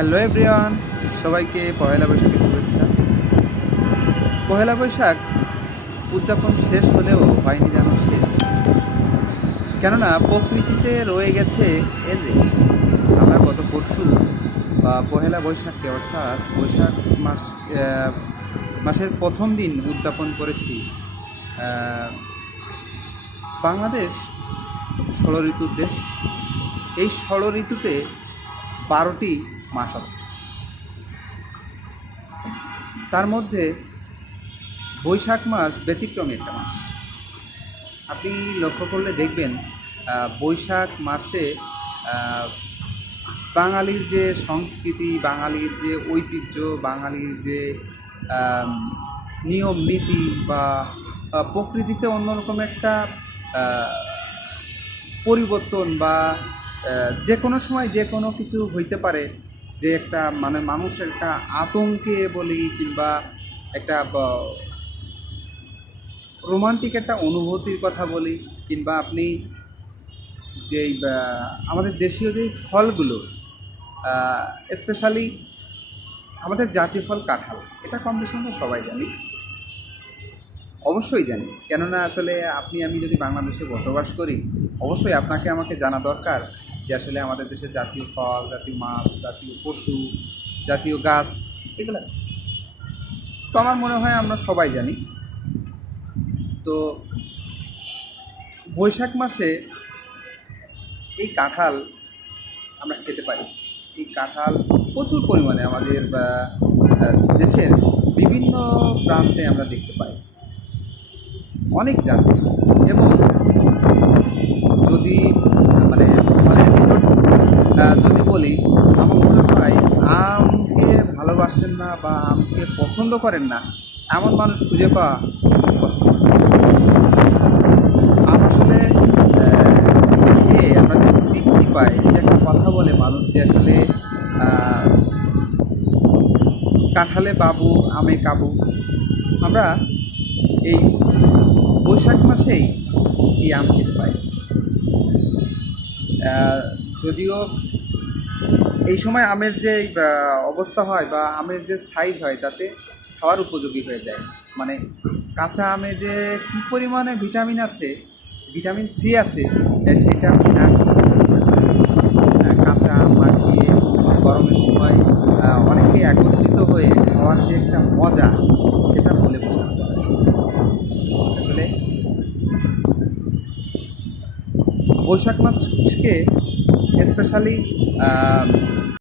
Hello everyone, সবাইকে পহেলা বৈশাখের শুভেচ্ছা। পহেলা বৈশাখ উদযাপন শেষ হলেও হয়নি যেন শেষ, কেননা প্রকৃতিতে রয়ে গেছে এর রেশ। আমরা গত পরশু পহেলা বৈশাখকে অর্থাৎ বৈশাখ মাসের প্রথম দিন উদযাপন করেছি। বাংলাদেশ 16 ঋতুর দেশ। এই 16 ঋতুতে 12টি মাস আছে। তার মধ্যে বৈশাখ মাস ব্যতিক্রমী একটা মাস। আপনি লক্ষ্য করলে দেখবেন বৈশাখ মাসে বাঙালির যে সংস্কৃতি, বাঙালির যে ঐতিহ্য, বাঙালির যে নিয়ম নীতি বা প্রকৃতিতে অন্যরকম একটা পরিবর্তন বা যে কোনো সময় যে কোনো কিছু হইতে পারে, যে একটা মানুষের একটা আতঙ্কে বলি কিংবা একটা রোমান্টিক একটা অনুভূতির কথা বলি, কিংবা আপনি যেই আমাদের দেশীয় যে ফলগুলো, স্পেশালি আমাদের জাতীয় ফল কাঁঠাল, এটা কম বেশি আমরা সবাই জানি, অবশ্যই জানি। কেননা আসলে আমি যদি বাংলাদেশে বসবাস করি, অবশ্যই আপনাকে আমাকে জানা দরকার যে আসলে আমাদের দেশের জাতীয় ফল, জাতীয় মাছ, জাতীয় পশু, জাতীয় গাছ, এগুলো তো আমার মনে হয় আমরা সবাই জানি। তো বৈশাখ মাসে এই কাঁঠাল আমরা খেতে পারি। এই কাঁঠাল প্রচুর পরিমাণে আমাদের দেশের বিভিন্ন প্রান্তে আমরা দেখতে পাই, অনেক জাতি। এবং যদি ফলের ভিতর যদি বলি, আমার মনে হয় আমকে ভালোবাসেন না বা আমকে পছন্দ করেন না এমন মানুষ খুঁজে পাওয়া খুব কষ্টকর। আম আসলে খেয়ে আমরা যে তৃপ্তি পাই, এই যে একটা কথা বলে মানুষ যে আসলে কাঁঠালে বাবু আমে কাবু, আমরা এই বৈশাখ মাসেই এই আম খেতে পাই। যদিও এই সময় আমের যে অবস্থা হয় বা আমের যে সাইজ হয় তাতে খাওয়ার উপযোগী হয়ে যায়। কাঁচা আমে যে কী পরিমাণে ভিটামিন আছে, ভিটামিন সি আছে, সেটা আপনি না বুঝতে পারবেন। কাঁচা আম মাখিয়ে গরমের সময় অনেকে একত্রিত হয়ে খাওয়ার যে একটা মজা, সেটা বলে বোঝানো যায় আসলে। বৈশাখ মাসকে স্পেশালি